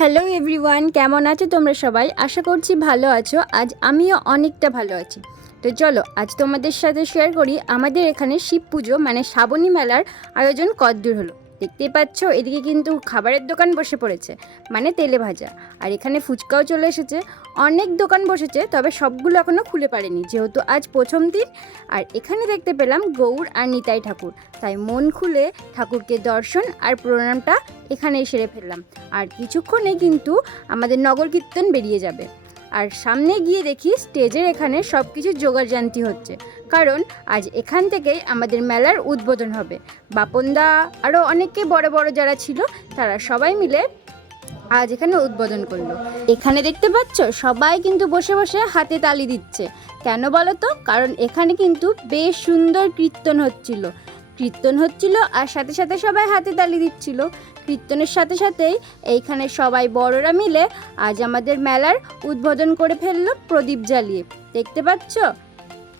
Hello everyone, কেমন আছো তোমরা সবাই? আশা করছি ভালো আছো। আজ আমিও অনেকটা ভালো আছি। তো চলো আজ তোমাদের সাথে শেয়ার করি আমাদের এখানে শিব পুজো মানে শ্রাবণী মেলার আয়োজন কতদূর হলো। দেখতেই পাচ্ছ এদিকে কিন্তু খাবারের দোকান বসে পড়েছে, মানে তেলে ভাজা। আর এখানে ফুচকাও চলে এসেছে। অনেক দোকান বসেছে, তবে সবগুলো এখনও খুলে পারেনি যেহেতু আজ প্রথম দিন। আর এখানে দেখতে পেলাম গৌর আর নিতাই ঠাকুর, তাই মন খুলে ঠাকুরকে দর্শন আর প্রণামটা এখানেই সেরে ফেললাম। আর কিছুক্ষণে কিন্তু আমাদের নগর কীর্তন বেরিয়ে যাবে। আর সামনে গিয়ে দেখি স্টেজের এখানে সব কিছু জোগাড়জান্তি হচ্ছে, কারণ আজ এখান থেকেই আমাদের মেলার উদ্বোধন হবে। বাপনদা আরও অনেকে বড় বড় যারা ছিল তারা সবাই মিলে আজ এখানে উদ্বোধন করলো। এখানে দেখতে পাচ্ছ সবাই কিন্তু বসে বসে হাতে তালি দিচ্ছে। কেন বলো তো? কারণ এখানে কিন্তু বেশ সুন্দর কীর্তন হচ্ছিল আর সাথে সাথে সবাই হাতে তালি দিচ্ছিল। কীর্তনের সাথে সাথেই এইখানে সবাই বড়রা মিলে আজ আমাদের মেলার উদ্বোধন করে ফেললো প্রদীপ জ্বালিয়ে। দেখতে পাচ্ছ?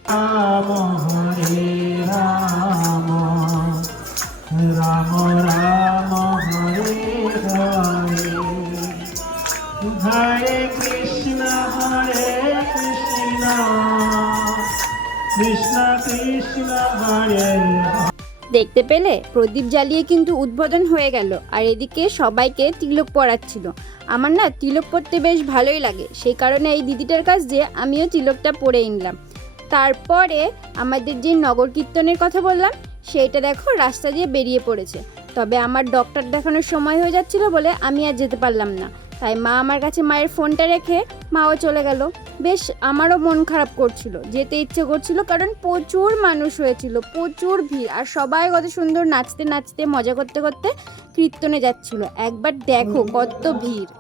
রাম হরে রাম রাম রাম হরে হরে হরে কৃষ্ণ কৃষ্ণ কৃষ্ণ হরে। দেখতে পেলে প্রদীপ জ্বালিয়ে কিন্তু উদ্বোধন হয়ে গেল। আর এদিকে সবাইকে তিলক পরাচ্ছিল। আমার না তিলক পরতে বেশ ভালোই লাগে, সেই কারণে এই দিদিটার কাছ দিয়ে আমিও তিলকটা পরে নিলাম। তারপরে আমাদের যে নগর কীর্তনের কথা বললাম সেইটা দেখো রাস্তা দিয়ে বেরিয়ে পড়েছে। তবে আমার ডক্টর দেখানোর সময় হয়ে যাচ্ছিল বলে আমি আর যেতে পারলাম না, তাই মা আমার কাছে মায়ের ফোনটা রেখে মাও চলে গেল। বেশ আমারও মন খারাপ করছিল, যেতে ইচ্ছে করছিল, কারণ প্রচুর মানুষ হয়েছিল, প্রচুর ভিড়। আর সবাই কত সুন্দর নাচতে নাচতে মজা করতে করতে কীর্তনে যাচ্ছিল। একবার দেখো কত ভিড়।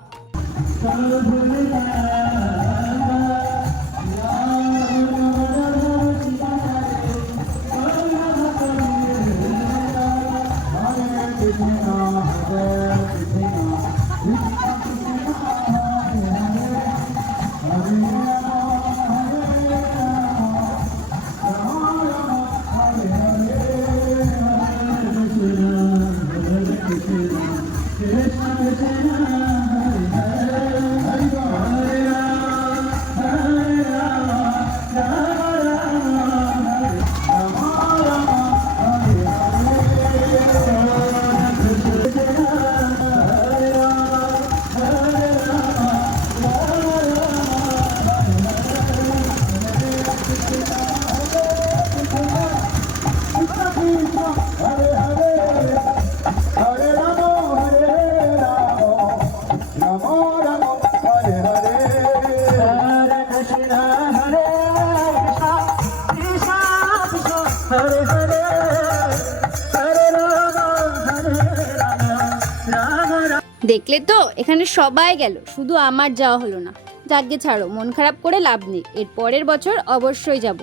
দেখলে তো এখানে সবাই গেল, শুধু আমার যাওয়া হলো না। যাকে ছাড়ো, মন খারাপ করে লাভ নেই, এর পরের বছর অবশ্যই যাব।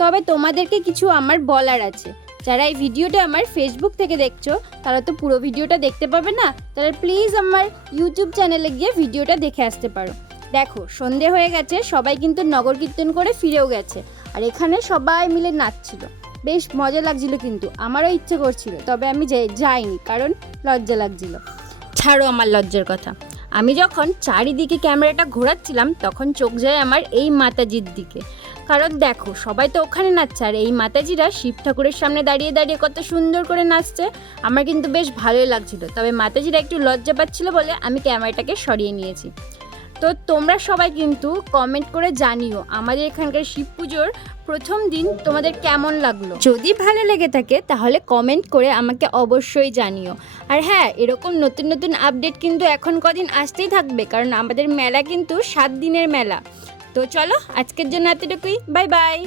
তবে তোমাদেরকে কিছু আমার বলার আছে। যারা এই ভিডিওটা আমার ফেসবুক থেকে দেখছো তারা তো পুরো ভিডিওটা দেখতে পাবে না, তারা প্লিজ আমার ইউটিউব চ্যানেলে গিয়ে ভিডিওটা দেখে আসতে পারো। দেখো সন্ধে হয়ে গেছে, সবাই কিন্তু নগর কীর্তন করে ফিরেও গেছে। আর এখানে সবাই মিলে নাচছিল, বেশ মজা লাগছিল। কিন্তু আমারও ইচ্ছে করছিল, তবে আমি যাইনি কারণ লজ্জা লাগছিল। ছাড়ো আমার লজ্জার কথা। আমি যখন চারিদিকে ক্যামেরাটা ঘোরাচ্ছিলাম তখন চোখ যায় আমার এই মাতাজির দিকে, কারণ দেখো সবাই তো ওখানে নাচছে আর এই মাতাজিরা শিব ঠাকুরের সামনে দাঁড়িয়ে দাঁড়িয়ে কত সুন্দর করে নাচছে। আমার কিন্তু বেশ ভালোই লাগছিল, তবে মাতাজিরা একটু লজ্জা পাচ্ছিল বলে আমি ক্যামেরাটাকে সরিয়ে নিয়েছি। তো তোমরা সবাই কিন্তু কমেন্ট করে জানিও আমাদের এখানকার শিব পুজোর প্রথম দিন তোমাদের কেমন লাগলো। যদি ভালো লেগে থাকে তাহলে কমেন্ট করে আমাকে অবশ্যই জানিও। আর হ্যাঁ, এরকম নতুন নতুন আপডেট কিন্তু এখন কদিন আসতেই থাকবে, কারণ আমাদের মেলা কিন্তু 7 দিনের মেলা। তো চলো আজকের জন্য এতটুকুই, বাই বাই।